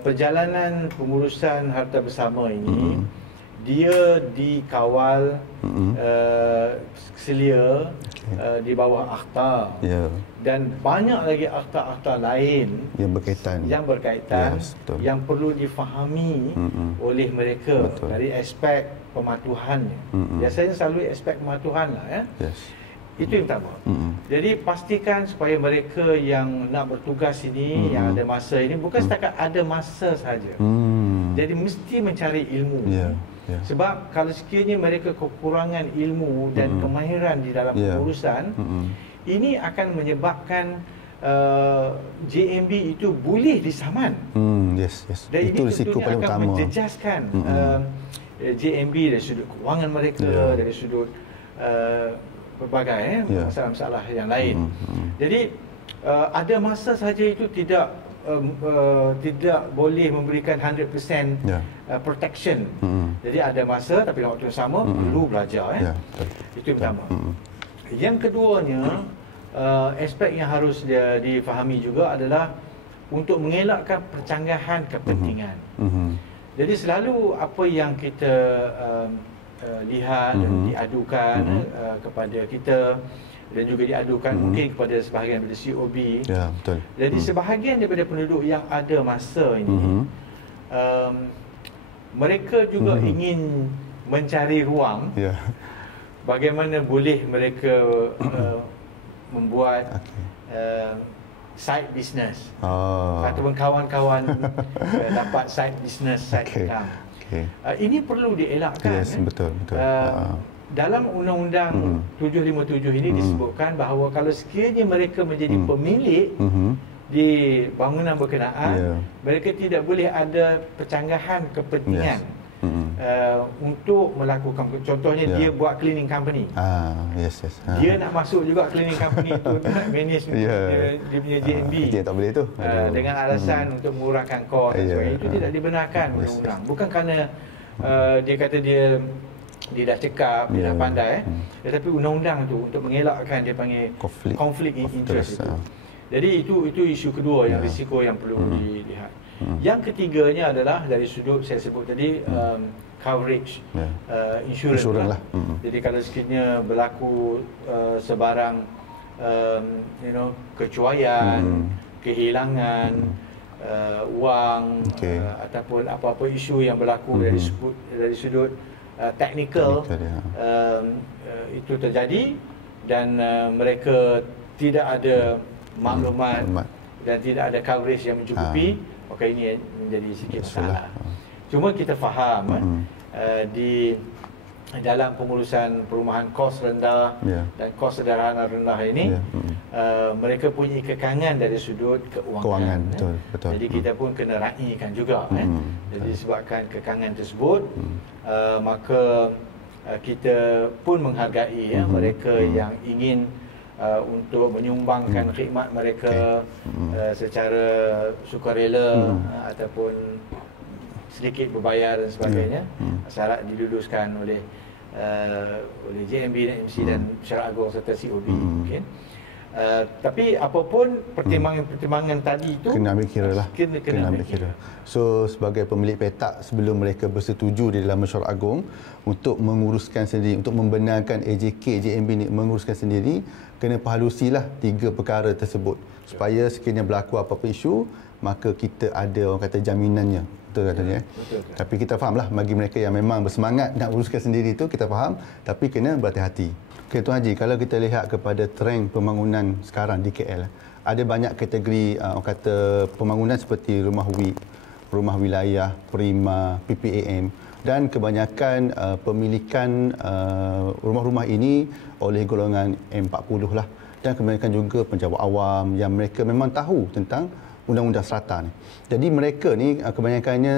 perjalanan pengurusan harta bersama ini dia dikawal selia di bawah akta, dan banyak lagi akta-akta lain yang berkaitan yang perlu difahami oleh mereka dari aspek pematuhannya. Biasanya selalu aspek pematuhan lah Itu yang pertama. Jadi pastikan supaya mereka yang nak bertugas ini, yang ada masa ini, bukan setakat ada masa saja. Jadi mesti mencari ilmu. Sebab kalau sekiranya mereka kekurangan ilmu dan kemahiran di dalam pengurusan, ini akan menyebabkan JMB itu boleh disaman. Dan itu risiko paling utama. Akan menjejaskan JMB dari sudut kewangan mereka, dari sudut berbagai masalah-masalah yang lain. Jadi ada masa saja itu tidak boleh memberikan 100% protection. Jadi ada masa, tapi dalam waktu yang sama perlu belajar. Itu yang pertama. Yang keduanya, aspek yang harus difahami juga adalah untuk mengelakkan percanggahan kepentingan. Jadi selalu apa yang kita lihat dan diadukan kepada kita, dan juga diadukan mungkin kepada sebahagian daripada COB. Jadi sebahagian daripada penduduk yang ada masa ini, mereka juga ingin mencari ruang bagaimana boleh mereka membuat side business ataupun kawan-kawan dapat side business, side income. Ini perlu dielakkan. Betul. dalam Undang-Undang 757 ini disebutkan bahawa kalau sekiranya mereka menjadi pemilik di bangunan berkenaan, mereka tidak boleh ada percanggahan kepentingan untuk melakukan, contohnya dia buat cleaning company. Dia nak masuk juga cleaning company itu, nak manage dia punya JMB. Dia tak boleh tu. Dengan alasan untuk mengurangkan kos dan sebagainya. Itu tidak dibenarkan undang-undang. Bukan kerana dia kata dia dah cekap, dia dah pandai, tetapi undang-undang tu untuk mengelakkan dia panggil konflik interest itu. Jadi itu isu kedua yang risiko yang perlu dilihat. Yang ketiganya adalah dari sudut saya sebut tadi coverage insurance lah. Jadi kalau sekiranya berlaku sebarang kecuaian, kehilangan wang ataupun apa-apa isu yang berlaku dari sudut teknikal, itu terjadi dan mereka tidak ada maklumat dan tidak ada coverage yang mencukupi, maka ini menjadi sikit masalah. Cuma kita faham di dalam pengurusan perumahan kos rendah dan kos sederhana rendah ini, mereka punya kekangan dari sudut keuangan. Betul. Jadi kita pun kena raikan juga. Jadi sebabkan kekangan tersebut, maka kita pun menghargai mereka yang ingin untuk menyumbangkan khidmat mereka secara sukarela ataupun sedikit berbayar dan sebagainya. Syarat diluluskan oleh JMB dan MC dan Syarat Agung serta COB mungkin. Tapi apapun pertimbangan-pertimbangan tadi itu kena ambil kira lah. Kena ambil kira. So sebagai pemilik petak, sebelum mereka bersetuju di dalam Mesyuarat Agung untuk menguruskan sendiri, untuk membenarkan AJK JMB ni menguruskan sendiri, kena perhalusilah 3 perkara tersebut supaya sekiranya berlaku apa-apa isu, maka kita ada orang kata jaminannya. Betul katanya. Tapi kita fahamlah bagi mereka yang memang bersemangat nak uruskan sendiri itu, kita faham, tapi kena berhati-hati. Okey Tuan Haji, kalau kita lihat kepada trend pembangunan sekarang di KL, ada banyak kategori orang kata pembangunan seperti rumah WIP, rumah wilayah, Prima, PPAM, dan kebanyakan pemilikan rumah-rumah ini oleh golongan M40 lah, dan kebanyakan juga pejabat awam yang mereka memang tahu tentang undang-undang strata ni. Jadi mereka ni kebanyakannya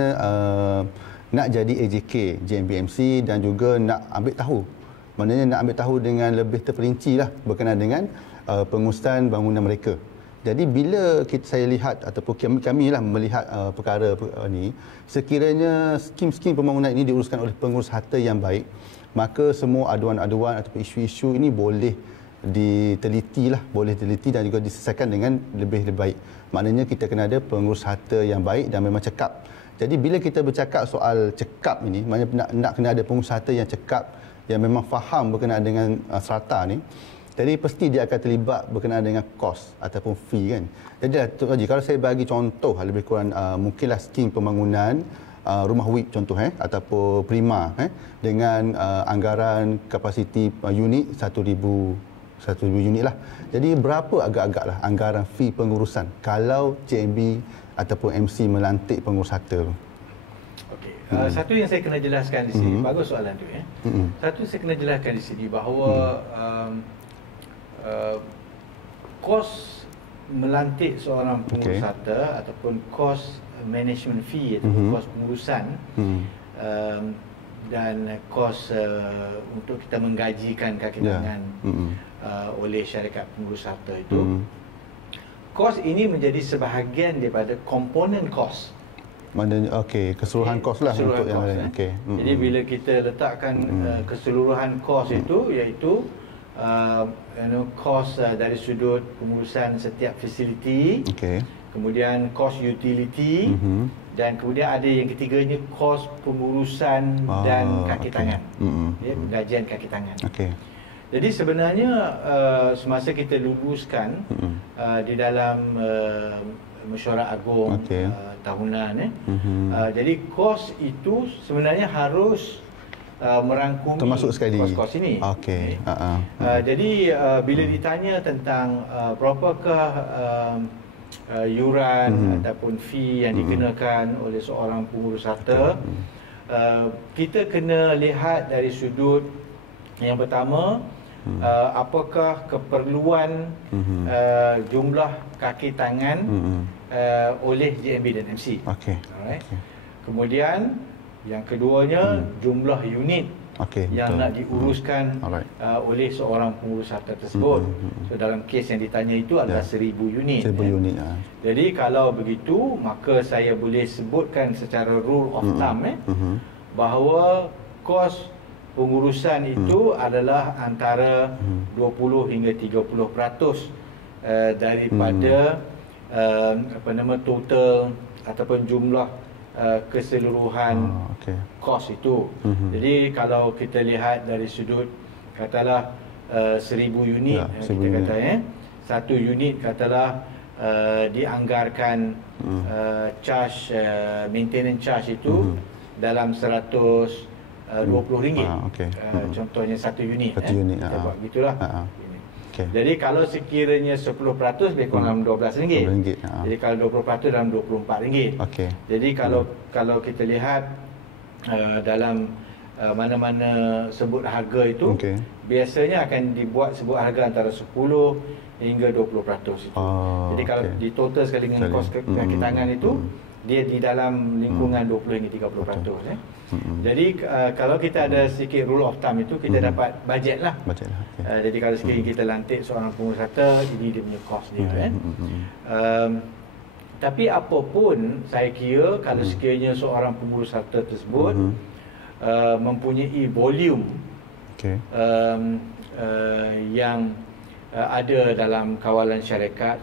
nak jadi AJK, JMBMC dan juga nak ambil tahu. Maknanya nak ambil tahu dengan lebih terperinci lah berkenaan dengan pengurusan bangunan mereka. Jadi bila saya lihat ataupun kami lah melihat perkara ni, sekiranya skim-skim pembangunan ini diuruskan oleh pengurus harta yang baik, maka semua aduan-aduan ataupun isu-isu ini boleh diteliti lah, boleh diteliti dan juga diselesaikan dengan lebih baik. Maknanya kita kena ada pengurus harta yang baik dan memang cekap. Jadi bila kita bercakap soal cekap ini, maknanya nak kena ada pengurus harta yang cekap, yang memang faham berkenaan dengan strata ni. Jadi pasti dia akan terlibat berkenaan dengan kos ataupun fee kan. Jadi kalau saya bagi contoh lebih kurang mungkinlah skim pembangunan rumah WIP contoh ataupun Prima dengan anggaran kapasiti unit 1,000 unit lah. Jadi berapa agak-agaklah anggaran fee pengurusan kalau JMB ataupun MC melantik pengurus harta tu? Okey. Satu yang saya kena jelaskan di sini, bagus soalan tu Satu saya kena jelaskan di sini bahawa kos melantik seorang pengurus harta ataupun kos management fee ataupun kos pengurusan dan kos untuk kita menggajikan kaki tangan oleh syarikat pengurus harta itu, kos ini menjadi sebahagian daripada komponen kos. Maknanya keseluruhan kos lah untuk yang lain. Jadi bila kita letakkan keseluruhan kos itu, iaitu kos dari sudut pengurusan setiap fasiliti, kemudian kos utility, dan kemudian ada yang ketiganya kos pengurusan dan kaki tangan, penggajian kaki tangan. Jadi sebenarnya semasa kita luluskan di dalam Mesyuarat Agung tahunan, jadi kos itu sebenarnya harus merangkumi termasuk sekali kos-kos ini. Jadi bila ditanya tentang berapakah yuran ataupun fee yang dikenakan oleh seorang pengurus harta, kita kena lihat dari sudut Yang pertama, apakah keperluan jumlah kaki tangan oleh JMB dan MC. Alright. Kemudian yang keduanya jumlah unit yang nak diuruskan oleh seorang pengurus harta tersebut. So dalam kes yang ditanya itu adalah 1000 unit. 1000 unit. Jadi kalau begitu, maka saya boleh sebutkan secara rule of thumb bahawa kos pengurusan itu adalah antara 20 hingga 30% daripada total ataupun jumlah keseluruhan kos itu. Jadi kalau kita lihat dari sudut katalah 1000 unit, kita kata satu unit katalah dianggarkan charge maintenance charge itu dalam RM120. Contohnya satu unit. Kita buat gitulah. Jadi kalau sekiranya 10% lebih kurang dalam RM12. Jadi kalau 20% dalam RM24. Jadi kalau kita lihat dalam mana-mana sebut harga itu, biasanya akan dibuat sebut harga antara 10 hingga 20% itu. Jadi kalau di total sekali dengan kos kaki tangan itu, dia di dalam lingkungan 20 hingga 30%. Jadi kalau kita ada sedikit rule of thumb itu, kita dapat bajet lah. Jadi kalau sekiranya kita lantik seorang pengurus harta, ini dia punya kos dia. Tapi apapun, saya kira kalau sekiranya seorang pengurus harta tersebut mempunyai volume yang ada dalam kawalan syarikat,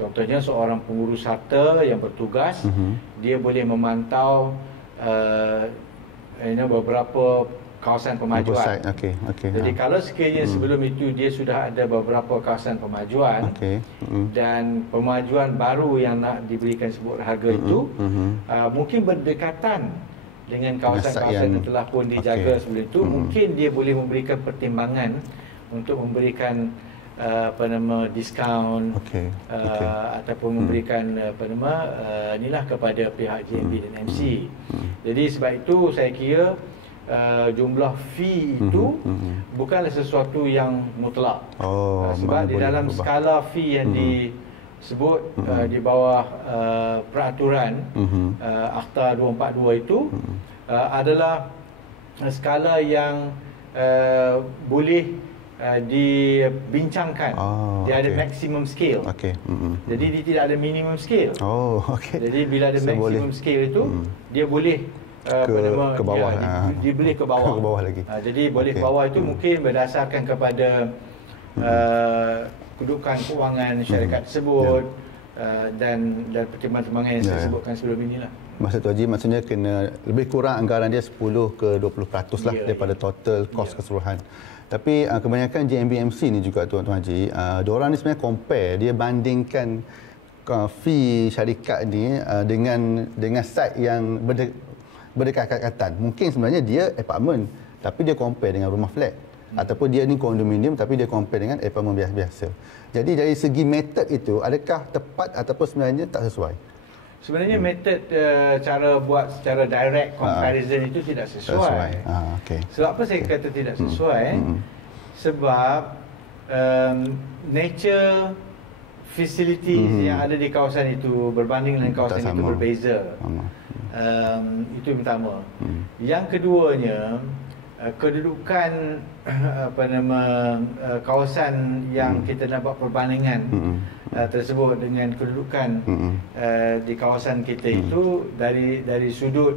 contohnya seorang pengurus harta yang bertugas, dia boleh memantau beberapa kawasan pemajuan. Jadi kalau sekiranya sebelum itu dia sudah ada beberapa kawasan pemajuan dan pemajuan baru yang nak diberikan sebut harga itu mungkin berdekatan dengan kawasan-kawasan yang telah pun dijaga sebelum itu, mungkin dia boleh memberikan pertimbangan untuk memberikan diskaun ataupun memberikan inilah kepada pihak JMB dan MC. Jadi sebab itu saya kira jumlah fee itu bukanlah sesuatu yang mutlak. Sebab di dalam skala fee yang disebut di bawah peraturan Akta 242 itu adalah skala yang boleh dibincangkan. Dia ada maximum scale. Jadi dia tidak ada minimum scale. Jadi bila ada maximum scale itu, dia boleh ke bawah. Dia boleh ke bawah. Ke bawah lagi. Jadi boleh ke bawah itu mungkin berdasarkan kepada kedudukan kewangan syarikat tersebut dan pertimbangan-pertimbangan yang saya sebutkan sebelum inilah. Maksud Tuan Haji, maksudnya kena lebih kurang anggaran dia 10 ke 20% lah daripada total kos keseluruhan. Tapi kebanyakan JMB-MC ni juga Tuan Haji, diorang ni sebenarnya compare, dia bandingkan fee syarikat ni dengan site yang berdekatan. Mungkin sebenarnya dia apartment, tapi dia compare dengan rumah flat. Ataupun dia ni kondominium, tapi dia compare dengan apartment biasa-biasa. Jadi dari segi method itu, adakah tepat ataupun sebenarnya tak sesuai? Sebenarnya method cara buat secara direct comparison itu tidak sesuai. Sebab apa saya kata tidak sesuai? Sebab nature facilities yang ada di kawasan itu berbanding dengan kawasan itu berbeza. Itu yang pertama. Yang keduanya, kedudukan kawasan yang kita dapat perbandingan tersebut dengan kedudukan di kawasan kita itu dari sudut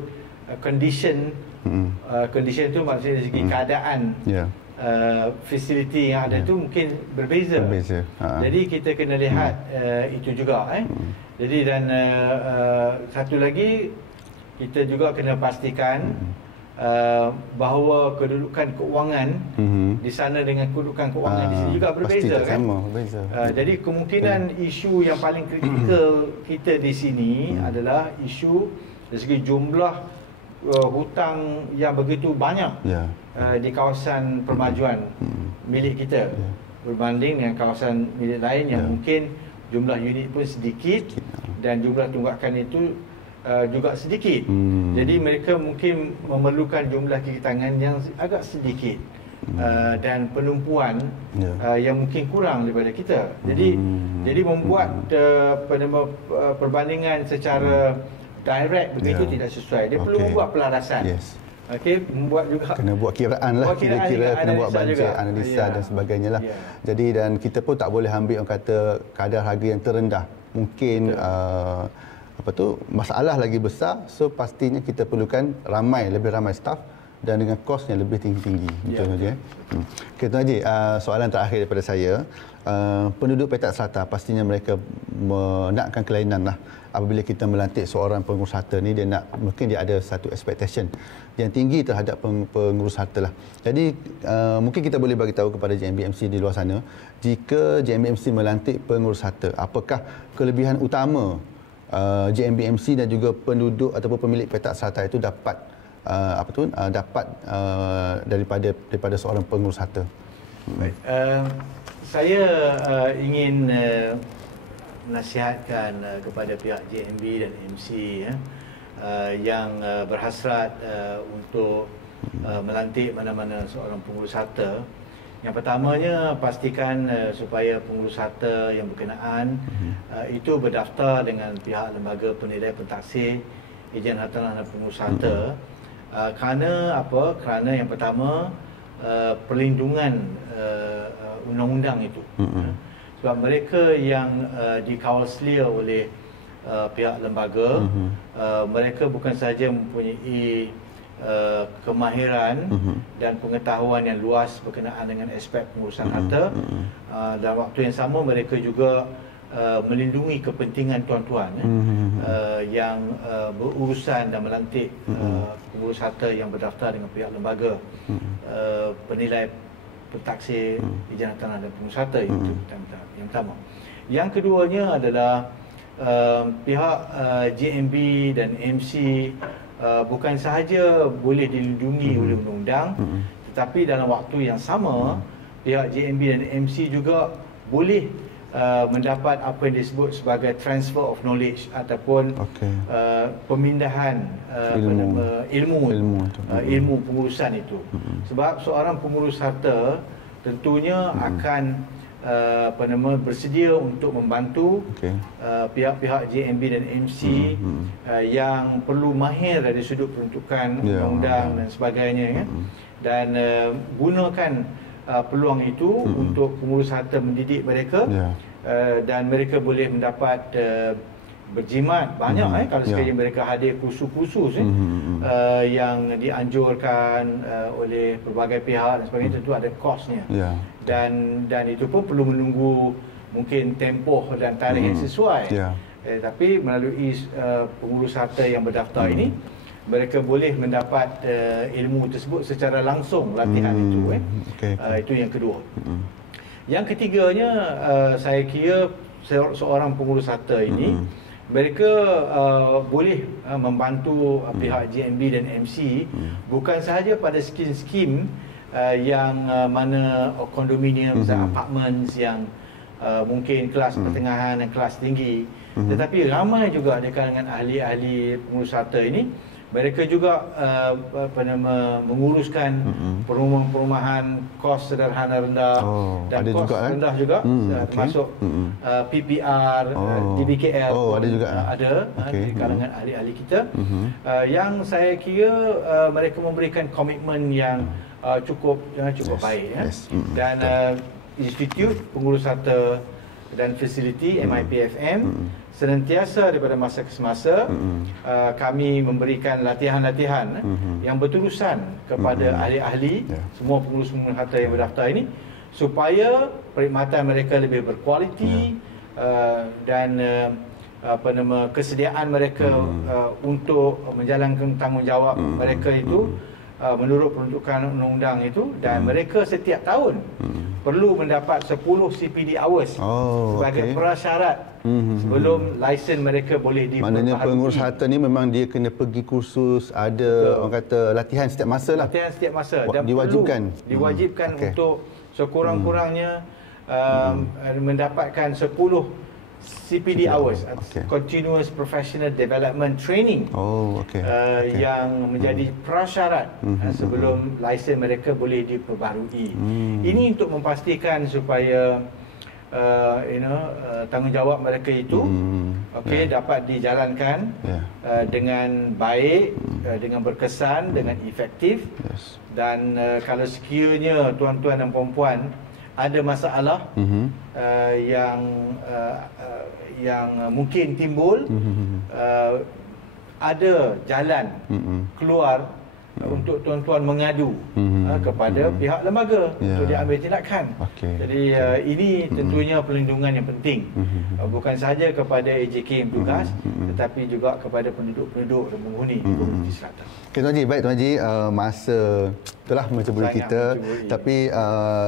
condition itu maksudnya dari segi keadaan fasiliti yang ada itu mungkin berbeza. Jadi kita kena lihat itu juga. Jadi dan satu lagi, kita juga kena pastikan bahawa kedudukan keuangan di sana dengan kedudukan keuangan di sini juga berbeza, kan? Berbeza. Jadi kemungkinan isu yang paling kritikal kita di sini adalah isu dari segi jumlah hutang yang begitu banyak di kawasan permajuan milik kita berbanding dengan kawasan milik lain yang mungkin jumlah unit pun sedikit dan jumlah tunggakan itu juga sedikit. Jadi mereka mungkin memerlukan jumlah kaki tangan yang agak sedikit dan penumpuan yang mungkin kurang daripada kita. Jadi membuat perbandingan secara direct begitu tidak sesuai. Dia perlu membuat pelarasan. Okey, membuat juga kena buat kiraan lah, kira-kira kena buat bajet, analisa dan sebagainya lah. Jadi dan kita pun tak boleh ambil orang kata kadar harga yang terendah. Mungkin masalah lagi besar, so pastinya kita perlukan lebih ramai staff dan dengan kos yang lebih tinggi-tinggi. Betul saja. Okey, Tuan Haji, soalan terakhir daripada saya. Penduduk Petak Selatan pastinya mereka menakkan kelainan lah. Apabila kita melantik seorang pengurus harta ni, mungkin dia ada satu expectation yang tinggi terhadap pengurus harta lah. Jadi mungkin kita boleh bagi tahu kepada JMBMC di luar sana, jika JMBMC melantik pengurus harta, apakah kelebihan utama JMBMC dan juga penduduk ataupun pemilik Petak Selatan itu dapat daripada seorang pengurus harta? Baik. Saya ingin nasihatkan kepada pihak JMB dan MC yang berhasrat untuk melantik mana-mana seorang pengurus harta. Yang pertamanya, pastikan supaya pengurus harta yang berkenaan itu berdaftar dengan pihak lembaga penilai pentaksir ejen hartanah dan pengurus harta. Kerana apa? Kerana yang pertama, perlindungan undang-undang itu. Sebab mereka yang dikawal selia oleh pihak lembaga, mereka bukan sahaja mempunyai kemahiran dan pengetahuan yang luas berkenaan dengan aspek pengurusan harta, dalam waktu yang sama mereka juga melindungi kepentingan tuan-tuan yang berurusan dan melantik pengurus harta yang berdaftar dengan pihak lembaga penilai pentaksir ejen hartanah dan pengurus harta. Itu yang pertama. Yang keduanya adalah pihak JMB dan MC bukan sahaja boleh dilindungi oleh undang-undang, tetapi dalam waktu yang sama pihak JMB dan MC juga boleh mendapat apa yang disebut sebagai transfer of knowledge ataupun pemindahan ilmu pengurusan itu. Sebab seorang pengurus harta tentunya akan bersedia untuk membantu pihak-pihak JMB dan MC yang perlu mahir dari sudut peruntukan undang-undang dan sebagainya, dan gunakan peluang itu untuk pengurus harta mendidik mereka, dan mereka boleh mendapat berjimat banyak kalau sekiranya mereka hadir kursus-kursus yang dianjurkan oleh pelbagai pihak dan sebagainya. Tentu ada kosnya, dan itu pun perlu menunggu mungkin tempoh dan tarikh yang sesuai. Tapi melalui pengurus harta yang berdaftar ini, mereka boleh mendapat ilmu tersebut secara langsung, latihan itu. Itu yang kedua. Yang ketiganya, saya kira seorang pengurus harta ini mereka boleh membantu pihak JMB dan MC bukan sahaja pada skim-skim yang mana kondominium dan apartments yang mungkin kelas pertengahan dan kelas tinggi, tetapi ramai juga di kalangan ahli-ahli pengurus harta ini. Mereka juga menguruskan perumahan-perumahan kos sederhana rendah dan kos juga, rendah juga, termasuk PPR, DBKL ada di kalangan ahli-ahli kita, yang saya kira mereka memberikan komitmen yang cukup baik. Dan Institut Pengurus Harta dan Fasiliti MIPFM senantiasa daripada masa ke semasa kami memberikan latihan-latihan yang berterusan kepada ahli-ahli semua pengurus-pengurus harta yang berdaftar ini, supaya perkhidmatan mereka lebih berkualiti dan kesediaan mereka untuk menjalankan tanggungjawab mereka itu menurut peruntukan undang-undang itu, dan mereka setiap tahun perlu mendapat 10 CPD hours sebagai prasyarat sebelum lesen mereka boleh diperbaharui. Maknanya pengurus harta ni memang dia kena pergi kursus, ada orang kata latihan setiap masa lah. Latihan setiap masa dan diwajibkan untuk sekurang-kurangnya mendapatkan 10 CPD hours, Continuous Professional Development Training, yang menjadi prasyarat sebelum lesen mereka boleh diperbarui. Ini untuk memastikan supaya tanggungjawab mereka itu dapat dijalankan dengan baik, dengan berkesan, dengan efektif. Dan kalau sekiranya tuan-tuan dan puan-puan ada masalah yang mungkin timbul, ada jalan keluar untuk tuan-tuan mengadu kepada pihak lembaga untuk diambil tindakan. Jadi ini tentunya perlindungan yang penting, bukan sahaja kepada AJK yang bertugas, tetapi juga kepada penduduk-penduduk dan penghuni di komuniti selatan. Tuan Haji, baik Tuan Haji, masa telah menceburi kita, tapi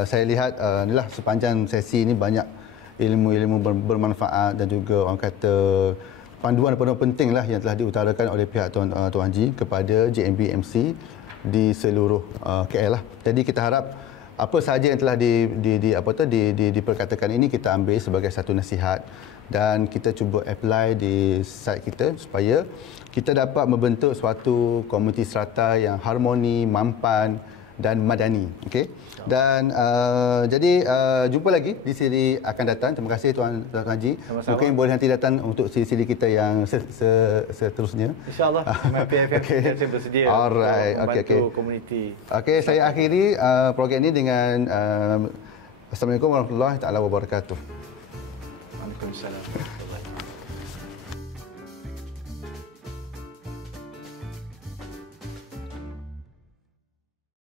saya lihat inilah sepanjang sesi ini banyak ilmu-ilmu bermanfaat dan juga orang kata panduan penting lah yang telah diutarakan oleh pihak Tuan Haji kepada JMB-MC di seluruh KL lah. Jadi kita harap apa sahaja yang telah diperkatakan ini kita ambil sebagai satu nasihat dan kita cuba apply di site kita supaya kita dapat membentuk suatu komuniti serata yang harmoni, mampan dan madani. Okey. Dan jadi jumpa lagi di siri akan datang. Terima kasih Tuan Haji. Sama-sama. Mungkin boleh nanti datang untuk siri-siri kita yang seterusnya. InsyaAllah. MPFM saya bersedia untuk membantu komuniti. Okey, saya akhiri program ini dengan Assalamualaikum warahmatullahi taala wabarakatuh. Waalaikumsalam.